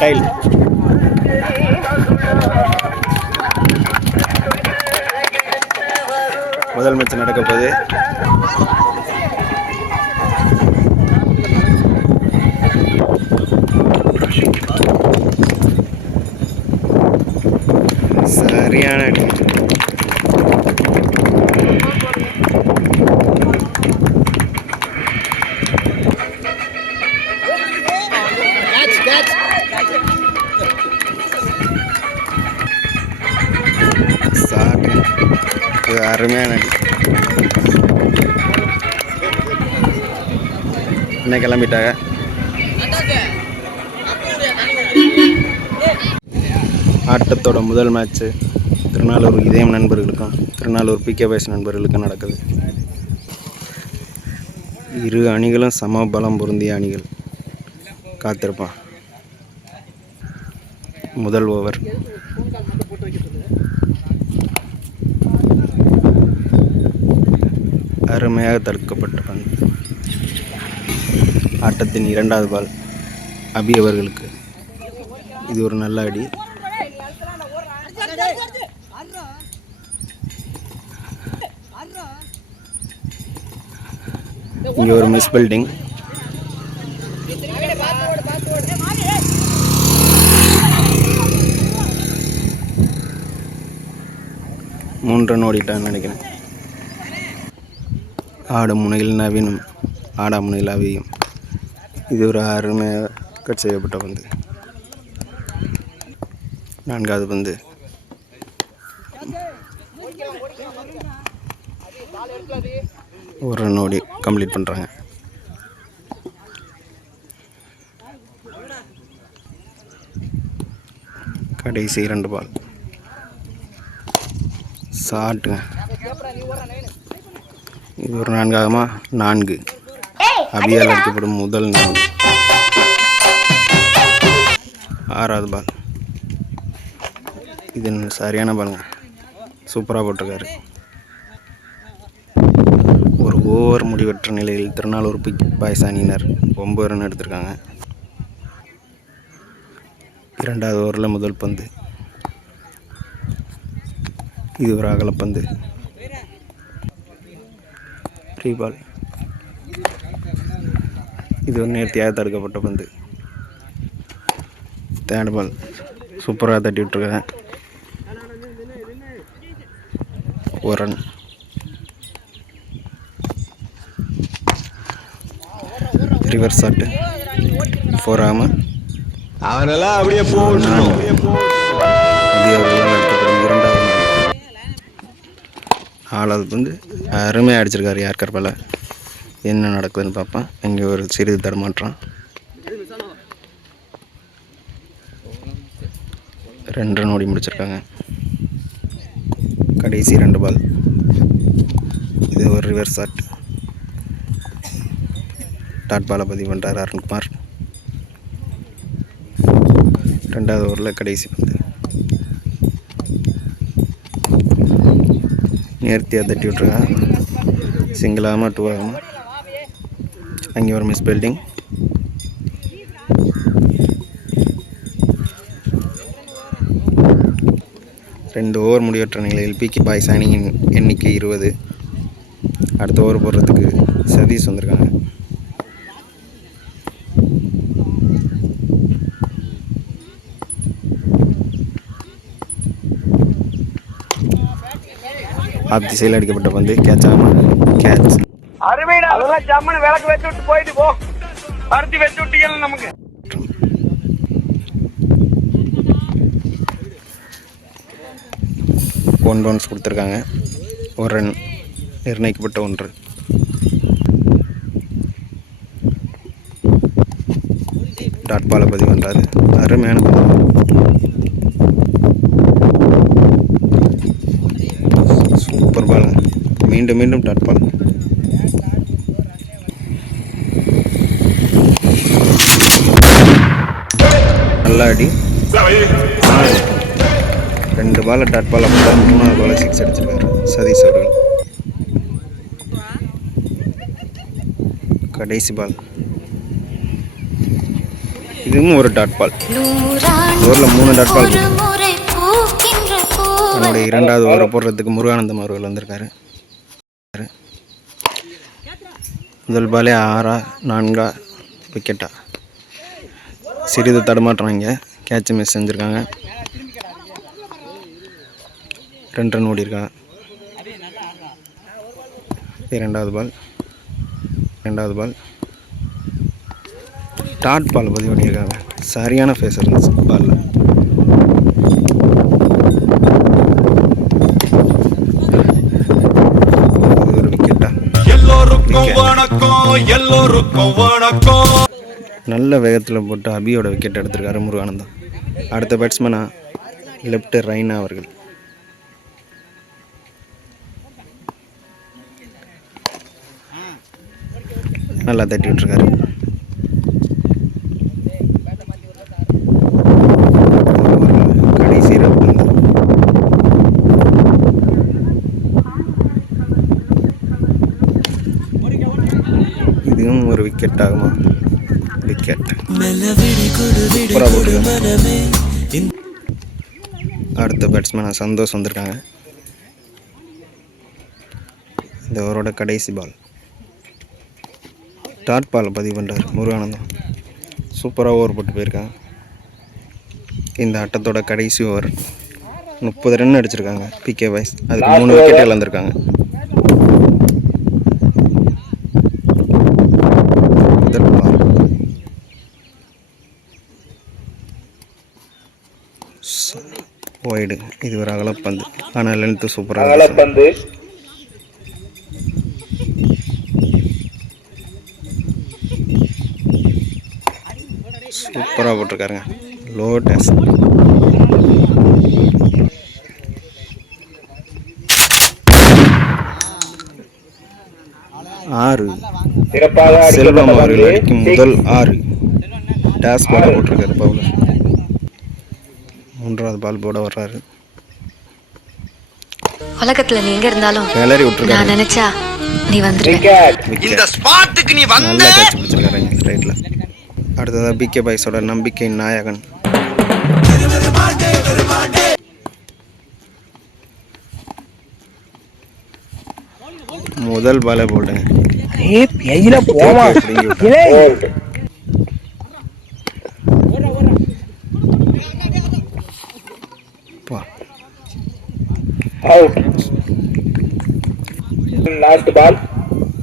Tail முதல் match நடக்க போகுது. சரியான அடி. அருமையான அடி. என்ன கிளம்பிட்டாங்க. ஆட்டத்தோட முதல் மேட்ச்சு திருநாளூர் இதயம் நண்பர்களுக்கும் திருநாளூர் பிகே பாய்ஸ் நண்பர்களுக்கும் நடக்குது. இரு அணிகளும் சம பலம் பொருந்திய அணிகள். காத்திருப்பான். முதல் ஓவர். அருமையாக தடுக்கப்பட்ட பந்து. ஆட்டத்தின் இரண்டாவது பால் அபி அவர்களுக்கு. இது ஒரு நல்ல அடி. இங்கே ஒரு மிஸ் பில்டிங். மூன்று ரன் ஓடிட்டான்னு நினைக்கிறேன். ஆடும் முனையில் நவீனும் ஆடா முனையில் அவியும். இது ஒரு அருமையாக கட் செய்யப்பட்ட பந்து. நான்காவது பந்து. ஒரு ரன் ஓடி கம்ப்ளீட் பண்ணுறாங்க. கடைசி 2 பால். ஷாட்டுங்க. இது ஒரு 4 அபியால் அடிக்கப்படும் முதல் 4. 6வது பால். இது சரியான பாலுங்க. சூப்பராக போட்டிருக்காரு. ஒரு ஓவர் முடிவற்ற நிலையில் திருநாளூர் பாய்ஸ் அணியினர் 9 ரன் எடுத்திருக்காங்க. 2வது ஓவரில் முதல் பந்து. இது ஒரு அகலப்பந்து. 3 பால். இது ஒரு நேர்த்தியாக தடுக்கப்பட்ட பந்து. 3rd பால். சூப்பராக தட்டி விட்டுருக்கேன். 1 ரன். ரிவர்ஸ் ஷாட் 4 ஆகாம அவனெல்லாம் அப்படியே போகணும். 4வது வந்து அருமையாக அடிச்சிருக்காரு யார்கர் பால. என்ன நடக்குதுன்னு பார்ப்பேன். இங்கே ஒரு சிறிது தடுமாற்றம். 2 ரன் ஓடி முடிச்சிருக்காங்க. கடைசி 2 பால். இது ஒரு ரிவர்ஸ் ஷாட். டாட் பாலை பதிவு பண்ணுறார் அருண்குமார். 2வது ஓவரில் கடைசி பந்து. நேர்த்தியாக தட்டி விட்ருக்காங்க. சிங்கிள் ஆகாமல் 2 ஆகாமல். அங்கே ஒரு மிஸ் பில்டிங். ரெண்டு ஓவர் முடிவற்ற நிலையில் பிகே பாய்ஸ் அணியின் எண்ணிக்கை 20. அடுத்த ஓவர் போடுறதுக்கு சதீஷ் வந்திருக்காங்க. ஆப் திசையில் அடிக்கப்பட்ட பந்து கேட்ச் ஆகாமல் கேட்ச். அதெல்லாம் ஜம்மனு விளக்கு வச்சு விட்டு போயிட்டு போ. பருத்தி வச்சு விட்டீங்க நமக்கு. ஒன் பவுன்ஸ் கொடுத்துருக்காங்க. 1 ரன் நிர்ணயிக்கப்பட்ட 1. டாட் பாலை பதிவு பண்ணுறாரு. அருமையான சூப்பர் பால். மீண்டும் மீண்டும் டாட் பால். நல்லா அடி. 2 பால் டாட் பால். அப்போ 3வது பால் 6 அடிச்சிருக்காரு சதீஷ் அவர்கள். கடைசி பால். இதுவும் ஒரு டாட் பால். ஓவரில் 3 டாட் பால். தன்னுடைய 2வது ஓவரை போடுறதுக்கு முருகானந்தம் அவர்கள் வந்திருக்காரு. முதல் பாலே 6-4 விக்கெட்டா. சிறிது தடுமாற்றாங்க, கேட்ச் மிஸ் செஞ்சுருக்காங்க. 2 ரன் ஓடிருக்காங்க. 2வது பால் டாட் பால் பதிவு பண்ணியிருக்காங்க. சரியான ஃபேஸர் பாலில். ஒரு விக்கெட்டா. நல்ல வேகத்தில் போட்டு அபியோட விக்கெட் எடுத்திருக்காரு முருகானந்தம். அடுத்த பேட்ஸ்மேனா லெஃப்ட் ரெய்னா அவர்கள். நல்லா தட்டி விட்டுருக்காரு. கடைசி ரன். இதுவும் ஒரு விக்கெட் ஆகுமா? விக்கெட். அடுத்த பேட்ஸ்மேனா சந்தோஷ் வந்திருக்காங்க. இந்த ஓவரோட கடைசி பால் டாட் பால் பதிவு பண்ணுறாரு முருகானந்தம். சூப்பராக ஓவர் போட்டு போயிருக்காங்க. இந்த ஆட்டத்தோட கடைசி ஓவர் 30 ரன் அடிச்சிருக்காங்க பிகே பாய்ஸ். அதுக்கு 3 விக்கெட் இழந்திருக்காங்க. முதல் பால் ஒய்டு. இது ஒரு அகலப்பந்து, ஆனால் லென்த்து சூப்பராக. அகலப்பந்து சூப்பராக போட்டிருக்காருங்க. Low days. ஆறு. செல்வம் அவர்கள் அடிக்கும் முதல் 6. டேஸ் பால் போட்டிருக்காரு பவுலர். 3வது பால் போட வர்றாரு. உலகத்துல நீ எங்க இருந்தாலும் கிளறி விட்டுருக்காரு. நான் நினைச்சா நீ வந்துருவே. இந்த ஸ்பாட்டுக்கு நீ வந்த. நல்லா கேட்ச் பிடிச்சிருக்காரு ஸ்ட்ரைட்ல. அடுத்ததாக பிகே பாய்ஸோட நம்பிக்கை நாயகன் முதல் பாலே போட்டேன்.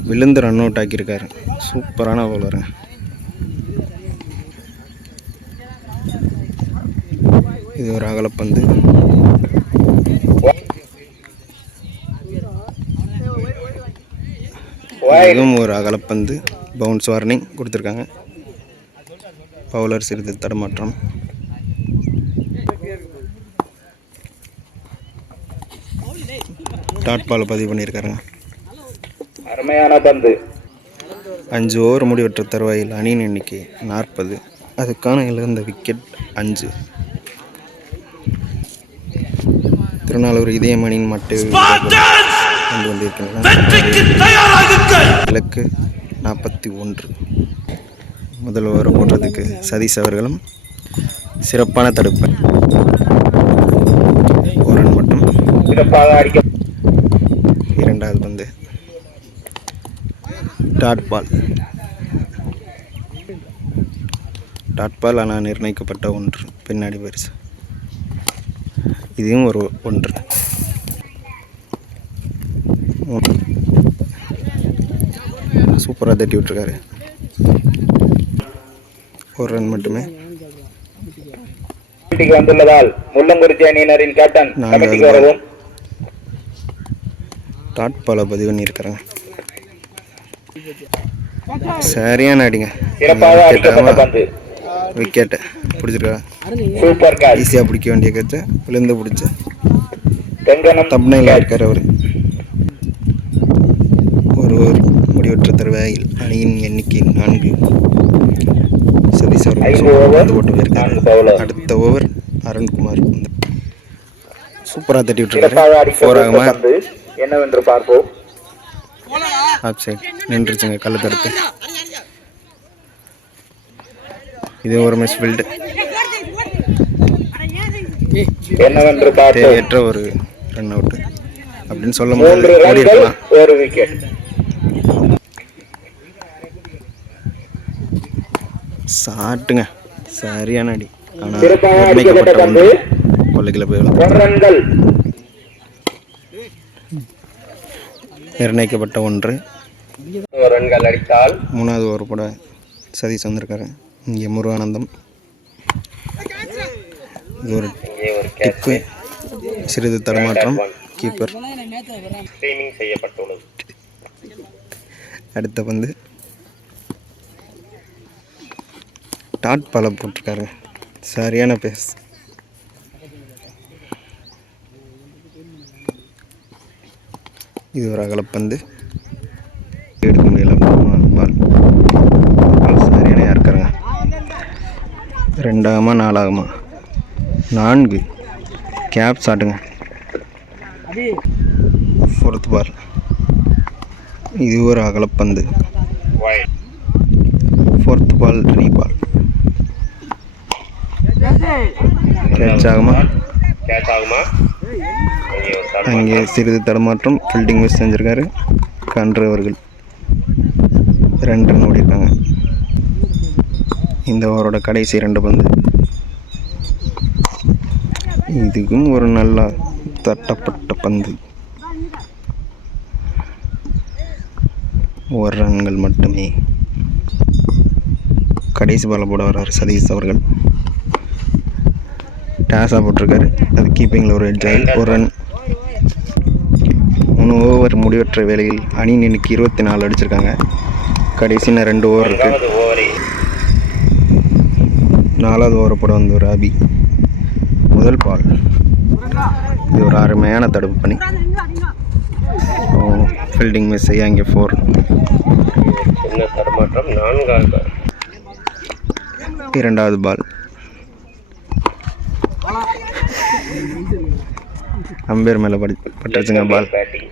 விழுந்து ரன் அவுட் ஆக்கியிருக்காரு. சூப்பரான பவுலர். இது ஒரு அகலப்பந்து. இதுவும் ஒரு அகலப்பந்து. பவுன்ஸ் வார்னிங் கொடுத்துருக்காங்க. பவுலர் சிறிது தடுமாற்றம். டாட் பால் பதிவு பண்ணியிருக்காருங்க. அருமையான பந்து. 5 ஓவர் முடிவற்ற தருவாயில் அணியின் எண்ணிக்கை 40. அதுக்கான இழந்த விக்கெட் 5. திருநாளூர் இதயம் அணியின் மட்டை கொண்டு வந்திருக்கின்றன. இலக்கு 41. முதல் ஓவரை போடுறதுக்கு சதீஷ் அவர்களும் சிறப்பான தடுப்பு. 1 ரன் மட்டும். 2வது பந்து டாட் பால் ஆனால் நிர்ணயிக்கப்பட்ட 1 பின்னாடி பரிசு. இதுவும் ஒரு 1. சூப்பராக தட்டி விட்டுருக்காரு. 1 ரன் மட்டுமே. வந்துள்ளதால் முள்ளங்குறிச்சி அணியினரின் கேப்டன் கமிட்டிக்கு வரவும். டாட் பாலை பதிவு பண்ணியிருக்காங்க. சரியான அடிங்க. விக்கெட்டு பிடிச்சிருக்காங்க. ஈஸியாக பிடிக்க வேண்டிய கேட்ச விழுந்து பிடிச்ச தப்னையில் இருக்கார் அவர். ஒரு ஓவர் முடிவற்ற தருவாயில் அணியின் எண்ணிக்கை 4. சதீஷ் அவர்கள் போட்டு போயிருக்காரு. அடுத்த ஓவர் அருண்குமார் சூப்பராக தட்டி விட்டுருக்காரு. 4 ஆகுமா என்னவென்று பார்ப்போம். ஆப் சைட் நின்றுச்சுங்க கல்லை தடுத்து. இது ஒரு மிஸ் ஃபீல்டு, என்னவென்று பார்த்து தேவையற்ற ஒரு ரன் அவுட்டு அப்படின்னு சொல்ல முடியாது. 3 ஓடி ரன்கள் இருக்கலாம். 1 விக்கெட். சாட்டுங்க, சரியான அடி. ஆனால் சிறப்பாக நிர்ணயிக்கப்பட்ட அடிக்கப்பட்ட பந்து ஒன்று கொள்ளைக்குள்ள போய் விழுந்து. 1 ரன்கள். நிர்ணயிக்கப்பட்ட 1. 1 ரன்கள் அடித்தால் 3வது ஓவர் போட சதீஷ் வந்திருக்காரு. இங்கே முருகானந்தம். இது ஒரு இங்கே ஒரு டிப்பு, சிறிது தடுமாற்றம். கீப்பர் ஸ்ட்ரீமிங் செய்யப்பட்டுள்ளது. அடுத்த பந்து டாட் பால போட்டிருக்காரு, சரியான பேஸ். இது ஒரு அகலப்பந்து, எடுக்க முடியல. பால் சரியான இருக்காருங்க. 2ஆகுமா 4ஆகுமா? 4 கேப் ஷாட்டுங்க. 4th பால். இது ஒரு அகலப்பந்து. 4th பால் ரீபால். கேட்ச் ஆகுமா? கேட்ச் ஆகுமா? அங்கே சிறிது தடுமாற்றம். ஃபீல்டிங் மிஸ் செஞ்சுருக்காரு கன்று அவர்கள். 2 ரன் ஓடிருக்காங்க. இந்த ஓவரோட கடைசி 2 பந்து. இதுக்கும் ஒரு நல்லா தட்டப்பட்ட பந்து. 1 ரன்கள் மட்டுமே. கடைசி பாலை போட வர்றாரு சதீஷ் அவர்கள். டேஸாக போட்டிருக்காரு, அது கீப்பிங்கில் ஒரு எட்ஜ் ஆகி 1 ரன். 3 ஓவர் முடிவற்ற வேளையில் அணி இன்னைக்கு 24 அடிச்சிருக்காங்க. கடைசின்னு 2 ஓவர் இருக்குது. 4வது ஓவரை போட வந்து ஒரு அபி. முதல் பால். இது ஒரு அருமையான தடுப்பு பணி. ஃபீல்டிங் மிஸ் செய்ய அங்கே 4. சின்ன தடுமாற்றம். 4வது பால். 2வது பால். அம்பேர் மேலே பட்டுச்சுங்க பால். பேட்டிங்.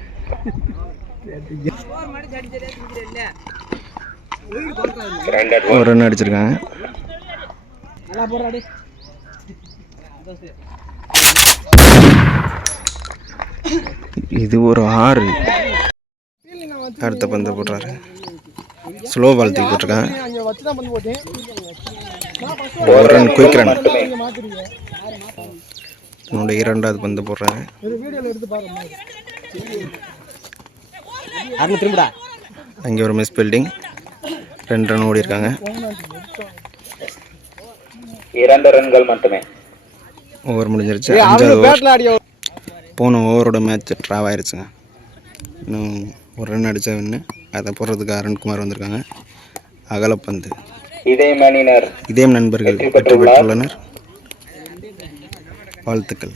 1 ரன் அடிச்சிருக்காங்க. இது ஒரு 6. அடுத்த பந்து போடுறாரு. ஸ்லோ பால் தூக்கி போட்டிருக்காங்க. 1 ரன், குயிக் ரன். என்னோட 2வது பந்து போடுறாரு. அங்கே ஒரு மிஸ் ஃபீல்டிங். 2 ரன் ஓடி இருக்காங்க. 2 ரன்கள் மட்டுமே. ஓவர் முடிஞ்சிருச்சு. 5வது ஓவர். போன ஓவரோட மேட்ச் ட்ராவ் ஆயிடுச்சுங்க. இன்னும் 1 ரன் அடித்தா வின்னு. அதை போடுறதுக்கு அருண்குமார் வந்திருக்காங்க. அகலப்பந்து. இதயம் நண்பர்கள் வெற்றி பெற்றுள்ளனர். வாழ்த்துக்கள்.